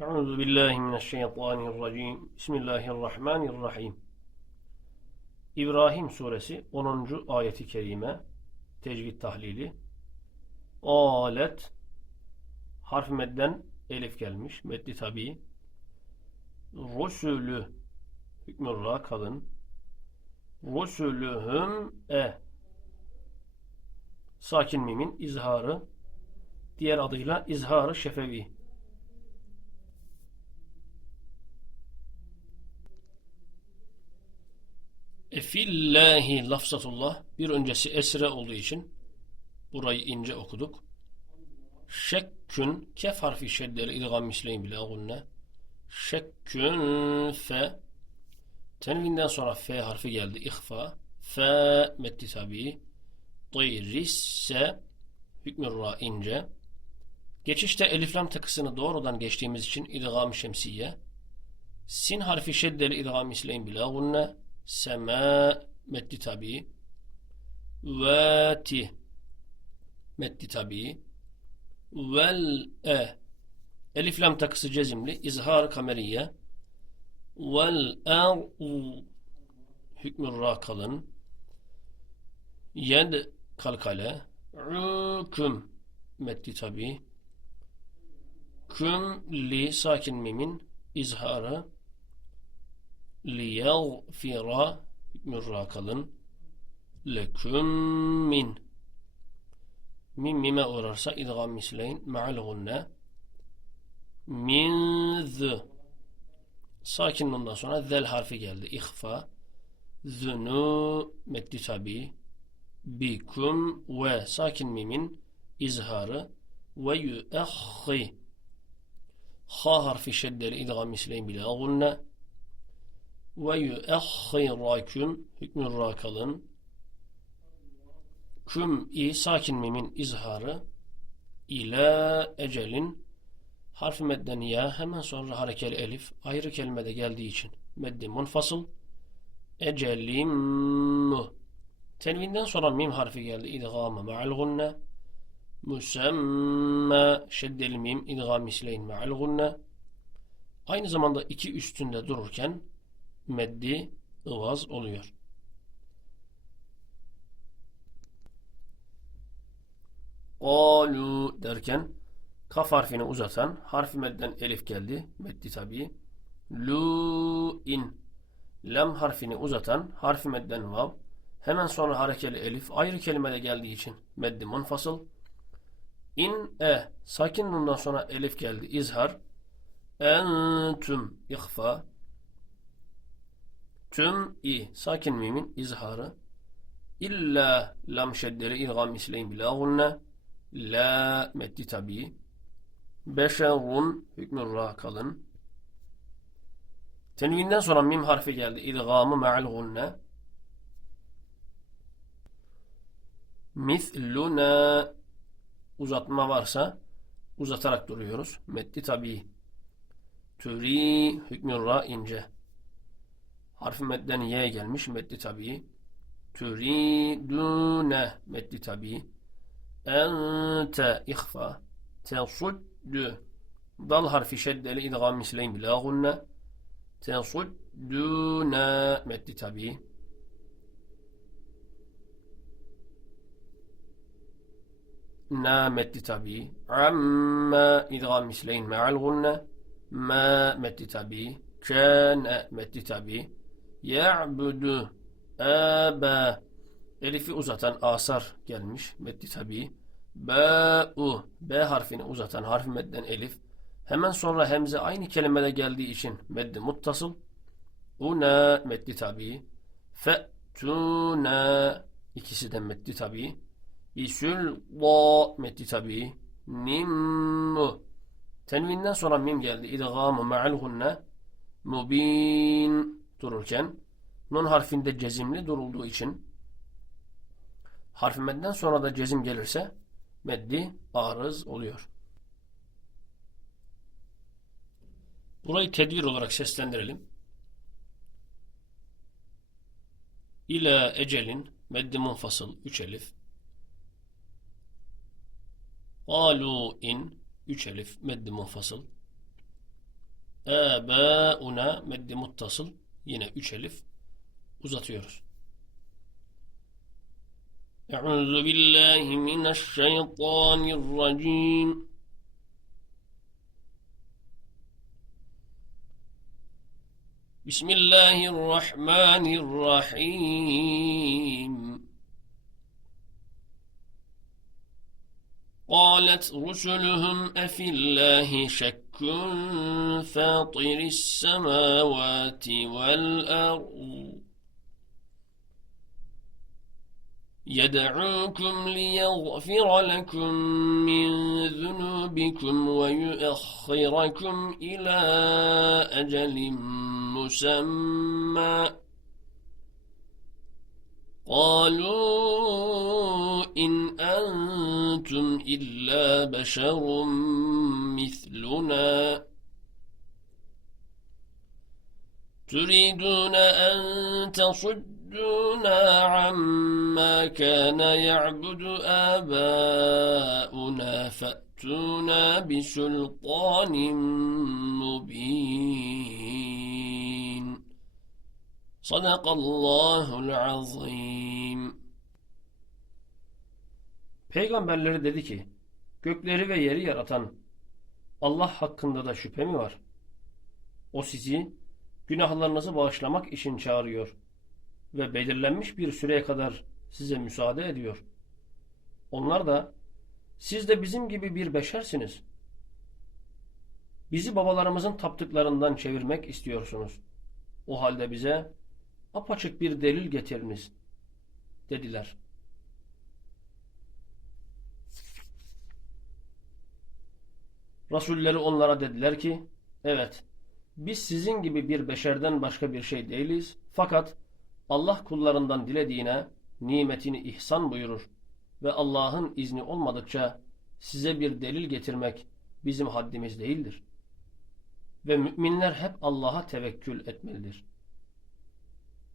Euzu billahi mineşşeytanirracim. Bismillahirrahmanirrahim. İbrahim suresi 10. ayeti kerime tecvid tahlili. Alet harf medden elif gelmiş. Meddi tabi. Rusulü hükmü kalın. Rusulühüm e sakin mimin izharı diğer adıyla izharı şefevi. Fillahi lafzatullah bir öncesi esre olduğu için burayı ince okuduk. Şekkün kef harfi şeddeli idgam misleyin bile gunne. Şekkün fe tenvinden sonra f harfi geldi ihfa. Fe metti tabi. Tıyrisse hükmü ra ince. Geçişte eliflam takısını doğrudan geçtiğimiz için idgam şemsiye. Sin harfi şeddeli idgam misleyin bile gunne. Sema meddi tabi. Vati meddi tabi. Vel e Elif lam takısı cezimli. İzhar kameriye. Vel er hükmü ra kalın. Yed kalkale. Küm meddi tabi. Küm li sakin mimin izharı liyagfira hükmü ra kalın leküm min min mime uğrarsa idgam misleyin ma'al gunne min z sakin bundan sonra zel harfi geldi. İhfa zunu meddi tabi bikum ve sakin mimin izharı ve yu'ahhi ha harfi şeddeli idgam misleyin bila gunne ve yu'ahhirakum hükmü ra kalın. Küm i sakin mimin izharı ila ecelin. Harf medden ya hemen sonra harekeli elif ayrı kelimede geldiği için meddi munfasıl. Ecelim mu. Tenvinden sonra mim harfi geldi idgamı ma'al gunne. Musemma şeddel mim idgam misleyin ma'al gunne. Aynı zamanda iki üstünde dururken meddi ıvaz oluyor. Qalu derken kaf harfini uzatan harfi medden elif geldi. Meddi tabi. Lu in lam harfini uzatan harfi medden vav. Hemen sonra harekeli elif ayrı kelimede geldiği için meddi munfasıl. İn e sakin bundan sonra elif geldi. İzhar. Entüm ihfa. Tüm i sakin mimin izharı. İlla lam şeddeli idgam misleyin bila gunne. La meddi tabi beşerun hükmü ra kalın. Tenvinden sonra mim harfi geldi. İdgamı ma'al gunne. Misluna uzatma varsa uzatarak duruyoruz. Meddi tabi türi hükmü ra ince Harfi medden ye gelmiş. Meddi tabii. Turidune meddi tabii. Ente ihfa. Tesuddu. Dal harfi şeddeli idgam misleyin bila gunne. Tesuddune meddi tabii. Na meddi tabii. Amma idgam misleyin ma'al gunne. Ma meddi tabii. Kâne meddi tabii. Ya'budu aba Elifi uzatan asar gelmiş. Meddi tabi. Ba'u B harfini uzatan harf medden elif. Hemen sonra hemze aynı kelimede geldiği için meddi muttasıl. Una meddi tabi. Fe'tuna ikisi de meddi tabi. Bisulda meddi tabi. Nimmu Tenvinden sonra mim geldi. İdgamı ma'al hunne. Mubin dururken nun harfinde cezimli durulduğu için harf medden sonra da cezim gelirse meddi arız oluyor. Burayı tedbir olarak seslendirelim. İla ecelin meddi munfasıl 3 elif. Alu in 3 elif meddi munfasıl. Âbâuna meddi muttasıl. Yine üç elif uzatıyoruz. Euzu billahi mineşşeytanirracim. بسم الله الرحمن الرحيم قالت رسلهم أفي الله شك فاطر السماوات والأرض. يدعوكم ليغفر لكم من ذنوبكم ويؤخركم إلى أجل مسمى. قالوا إن أنتم إلا بشر مثلنا. تريدون أن تصدونا عما كان يعبد آباؤنا فأتونا بسلطان مبين. Sadakallahul azim. Peygamberleri dedi ki, gökleri ve yeri yaratan Allah hakkında da şüphe mi var? O sizi günahlarınızı bağışlamak için çağırıyor ve belirlenmiş bir süreye kadar size müsaade ediyor. Onlar da siz de bizim gibi bir beşersiniz. Bizi babalarımızın taptıklarından çevirmek istiyorsunuz. O halde bize apaçık bir delil getiriniz dediler. Rasulleri onlara dediler ki evet biz sizin gibi bir beşerden başka bir şey değiliz fakat Allah kullarından dilediğine nimetini ihsan buyurur ve Allah'ın izni olmadıkça size bir delil getirmek bizim haddimiz değildir. Ve müminler hep Allah'a tevekkül etmelidir.